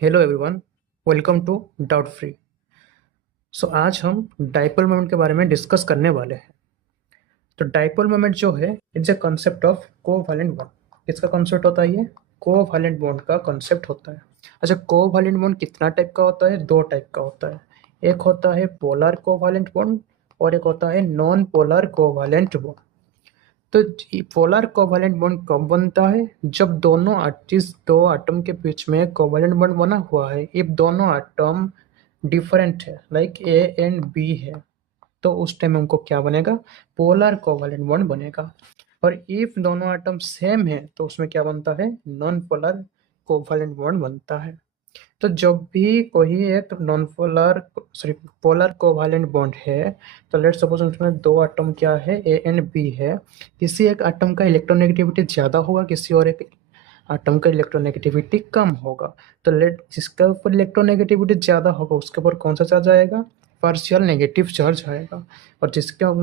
Hello everyone, welcome to doubt free. आज हम dipole moment के बारे में डिस्कस करने वाले हैं। तो डाइपोल मोमेंट जो है it's a concept of covalent bond. किसका कॉन्सेप्ट होता है ये? कोवैलेंट बॉन्ड का कॉन्सेप्ट होता है। अच्छा, कोवैलेंट बॉन्ड कितना टाइप का होता है? दो टाइप का होता है। एक होता है पोलर कोवैलेंट बॉन्ड और एक होता है नॉन पोलर कोवैलेंट बॉन्ड। तो पोलर कोवैलेंट बॉन्ड कब बनता है? जब जिस दो एटम के बीच में कोवैलेंट बॉन्ड बना हुआ है, इफ दोनों एटम डिफरेंट है, लाइक ए एंड बी है, तो उस टाइम हमको क्या बनेगा? पोलर कोवैलेंट बॉन्ड बनेगा। और इफ दोनों एटम सेम है तो उसमें क्या बनता है? नॉन पोलर कोवैलेंट बॉन्ड बनता है। तो जब भी कोई एक non polar sorry polar covalent bond है, तो लेट सपोज उसमें दो एटम क्या है, ए एंड बी है। किसी एक एटम का इलेक्ट्रोनेगेटिविटी ज़्यादा होगा, किसी और एक एटम का इलेक्ट्रोनेगेटिविटी कम होगा। तो लेट जिसका ऊपर इलेक्ट्रोनेगेटिविटी ज़्यादा होगा उसके ऊपर कौन सा चार्ज आएगा? पार्शियल नेगेटिव चार्ज आएगा। और जिसका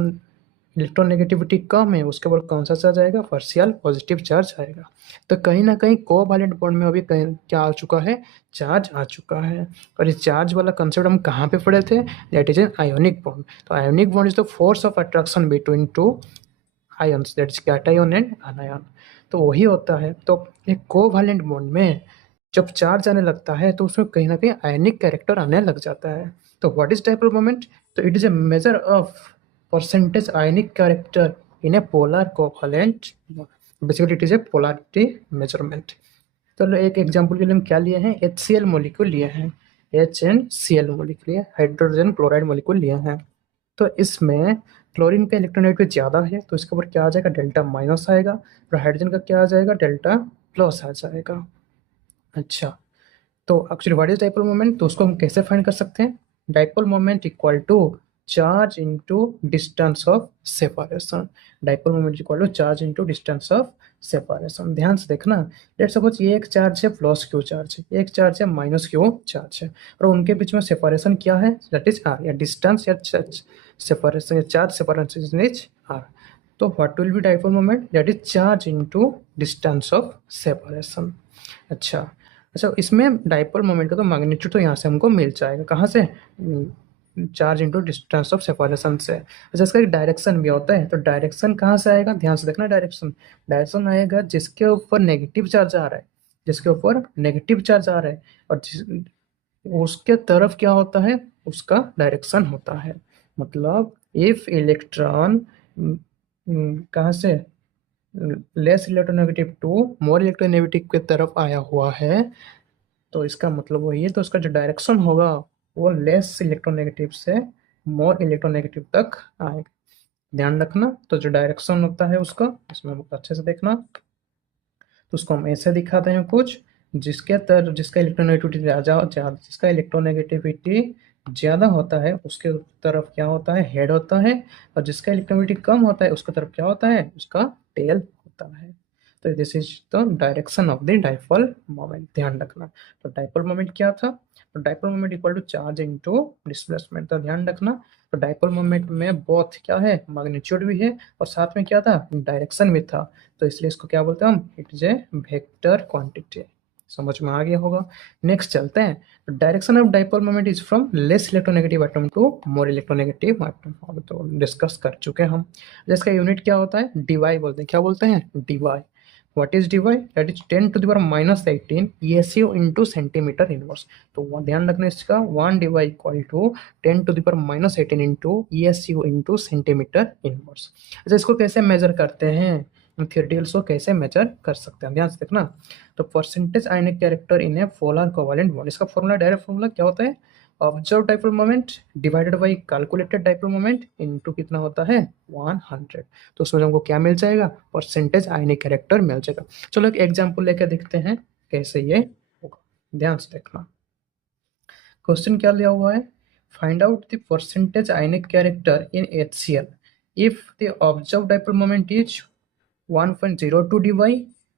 इलेक्ट्रोनेगेटिविटी कम है उसके ऊपर कौन सा चार्ज आएगा? पार्शियल पॉजिटिव चार्ज आएगा। तो कहीं ना कहीं कोवैलेंट बॉन्ड में अभी कहीं क्या आ चुका है? चार्ज आ चुका है। और इस चार्ज वाला कंसेप्ट हम कहाँ पे पढ़े थे? That is an ionic bond. तो ionic bond is the force of attraction between two ions, that is cation and anion. तो वही होता है। तो एक कोवैलेंट बॉन्ड में जब चार्ज आने लगता है तो उसमें कहीं ना कहीं आयनिक कैरेक्टर आने लग जाता है। तो व्हाट इज डाइपोल मोमेंट? तो it is A measure of percentage ionic character in A polar covalent bond. Basically it is A polarity measurement. तो एक एग्जांपल के लिए हम क्या लिए हैं? HCl मॉलिक्यूल लिए हैं। HNCl मॉलिक्यूल लिए, हाइड्रोजन क्लोराइड मॉलिक्यूल लिए हैं। तो इसमें क्लोरीन का इलेक्ट्रोनेगेटिविटी ज़्यादा है तो इसके ऊपर क्या आ जाएगा? डेल्टा माइनस आएगा। और हाइड्रोजन का क्या आ जाएगा? डेल्टा प्लस आ जाएगा। अच्छा, तो actually what is dipole moment? तो उसको हम कैसे फाइंड कर सकते हैं? Dipole moment equal to charge into distance of separation. Dipole moment equal to charge into distance of separation. ध्यान से देखना, लेट सपोज ये एक चार्ज है प्लस क्यू चार्ज है, एक चार्ज है माइनस क्यू चार्ज है, और उनके बीच में सेपरेशन क्या है? दैट इज आर, या डिस्टेंस या सेपरेशन या चार्ज सेपरेशन इज आर। तो what will B dipole moment? That is charge into distance of separation. अच्छा, अच्छा, इसमें डाइपोल मोमेंट का तो मैग्नीट्यूड तो यहाँ से हमको मिल जाएगा। कहाँ से? Charge into distance of separation से। अच्छा, इसका एक डायरेक्शन भी होता है। तो डायरेक्शन कहाँ से आएगा? ध्यान से देखना, डायरेक्शन डायरेक्शन आएगा जिसके ऊपर नेगेटिव चार्ज आ रहा है, जिसके ऊपर नेगेटिव चार्ज आ रहा है, और उसके तरफ क्या होता है? उसका डायरेक्शन होता है। मतलब इफ इलेक्ट्रॉन कहाँ से less electronegative to more electronegative की तरफ आया हुआ है, तो इसका मतलब वही है। तो उसका जो डायरेक्शन होगा वो लेस इलेक्ट्रोनेगेटिव से मोर इलेक्ट्रोनेगेटिव तक आएगा। ध्यान रखना। तो जो डायरेक्शन होता है उसका, इसमें बहुत अच्छे से देखना। तो उसको हम ऐसे दिखाते हैं कुछ, जिसका इलेक्ट्रोनेगेटिविटी जिसका इलेक्ट्रोनेगेटिविटी ज़्यादा होता है उसके तरफ क्या होता है? हेड होता है। और जिसका इलेक्ट्रोनेगेटिविटी कम होता है उसके तरफ क्या होता है? उसका टेल होता है। तो this is the direction of the dipole moment. ध्यान रखना। तो डाइपोल मोमेंट क्या था? तो dipole moment equal to charge into displacement. तो ध्यान रखना। तो डाइपोल मोमेंट में बोथ क्या है? मैग्नीट्यूड भी है और साथ में क्या था? डायरेक्शन भी था। तो इसलिए इसको क्या बोलते हैं हम? It is a vector quantity. समझ में आ गया होगा। नेक्स्ट चलते हैं। Direction of dipole moment is from less electronegative atom to more electronegative atom. तो डिस्कस कर चुके हैं हम। इसका यूनिट क्या होता है? डीवाई बोलते हैं। क्या बोलते हैं? Debye. What is debye? That is 10⁻⁻18 ESU into centimetre inverse. तो ध्यान रखना इसका, 1 debye equal to 10⁻⁻18 into ESU into centimetre inverse. अच्छा, इसको कैसे मेजर करते हैं? थियोरेटिकल्स को कैसे मेजर कर सकते हैं? ध्यान से देखना। तो percentage ionic character in A polar covalent bond, इसका फॉर्मूला, डायरेक्ट फॉर्मूला क्या होता है? Observe dipole moment divided by calculated dipole moment into कितना होता है? 100। तो उसमें हमको क्या मिल जाएगा? परसेंटेज आयनिक कैरेक्टर मिल जाएगा। चलो एक एग्जांपल लेकर देखते हैं कैसे ये होगा। ध्यान से देखना। क्वेश्चन क्या लिया हुआ है? Find out the percentage ionic character in HCl if the observe dipole moment is 1.02 dy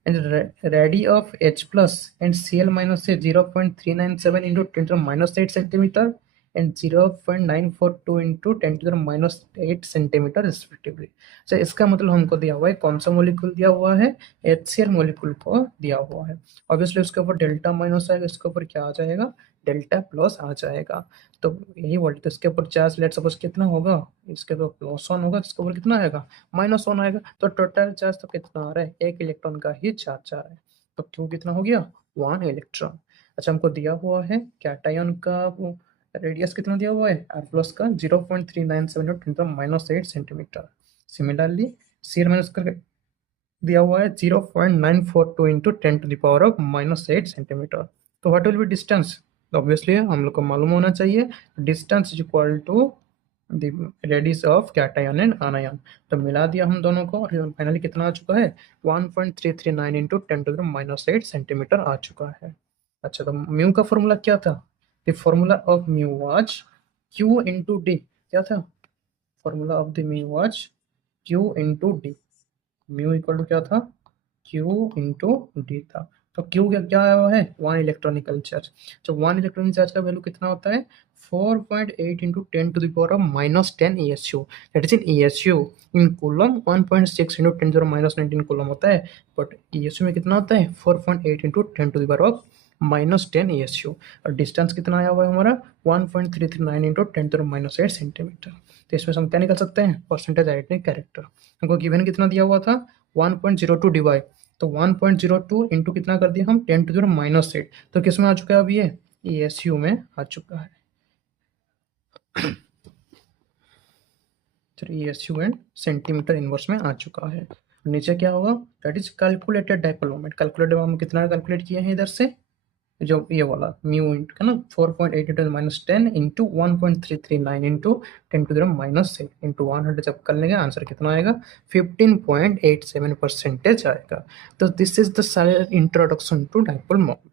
and radii of H plus and Cl minus is 0.397 into 10 to the minus 8 centimeter and 0.942 into 10⁻⁸ centimetre respectively. तो इसका मतलब हमको दिया हुआ है कौन सा molecule दिया हुआ है, HCl मोलिक्यूल को दिया हुआ है। ऑब्वियसली उसके ऊपर डेल्टा माइनस आएगा, इसके ऊपर क्या आ जाएगा, डेल्टा प्लस आ जाएगा। तो यही वोल्ट, इसके ऊपर चार्ज लेट सपोज कितना होगा, इसके ऊपर +1 होगा, इसके ऊपर कितना आएगा, -1 आएगा। तो टोटल चार्ज तो कितना आ रहा है, 1 इलेक्ट्रॉन का ही चार्ज आ रहा है। तो क्यू कितना हो गया, 1 इलेक्ट्रॉन। अच्छा, हमको दिया हुआ है कैटायन का रेडियस कितना दिया हुआ है, R प्लस का 0.3972 × 10⁻⁸ सेंटीमीटर। सिमिलरली सी माइनस का दिया हुआ है 0.942 इंटू 10⁻⁻8 सेंटीमीटर। तो what will be distance, obviously हम लोग को मालूम होना चाहिए, distance is equal to the radius of cation and anion. तो मिला दिया हम दोनों को और फाइनली कितना आ चुका है, 1.339 इंटू 10⁻⁸ सेंटीमीटर आ चुका है। अच्छा, तो म्यू का फॉर्मूला क्या था, the formula of mu was q into d. क्या था, formula of the mu was q into d. Mu equal to क्या था, क्यू इंटू डी था। तो क्यू क्या आया हुआ है, 1 इलेक्ट्रॉनिकल चार्ज। तो 1 इलेक्ट्रॉनिक चार्ज का वैल्यू कितना होता है, 4.8 into 10⁻⁻10 ESU। That is in ESU। In coulomb 1.6 into 10⁻⁻19 coulomb होता है, बट ESU में कितना होता है, 4.8 इंटू 10⁻⁻10 ESU। और डिस्टेंस कितना आया हुआ है हमारा, 1.339 इंटू 10⁻⁸ सेंटीमीटर। तो इसमें से हम क्या निकल सकते हैं, परसेंटेज आइडेंटिटी कैरेक्टर। हमको गिवन कितना दिया हुआ था, 1.02 डिवाइड, तो 1.02 इंटू कितना कर दिया हम, 10⁻⁻8। तो किस में आ चुका है अब, ये ESU में आ चुका है। तो ESU एंड सेंटीमीटर इनवर्स में आ चुका है। नीचे क्या होगा, that is calculated dipole moment. Calculated हम कितना कैलकुलेट किए हैं इधर से, जो ये वाला म्यू इंटू है ना, 4.8 इंटू -10 इंटू 1.339 इंटू 10⁻⁻6 इंटू 100 जब कर लेंगे आंसर कितना आएगा, 15.87% आएगा। तो this is the introduction to dipole moment.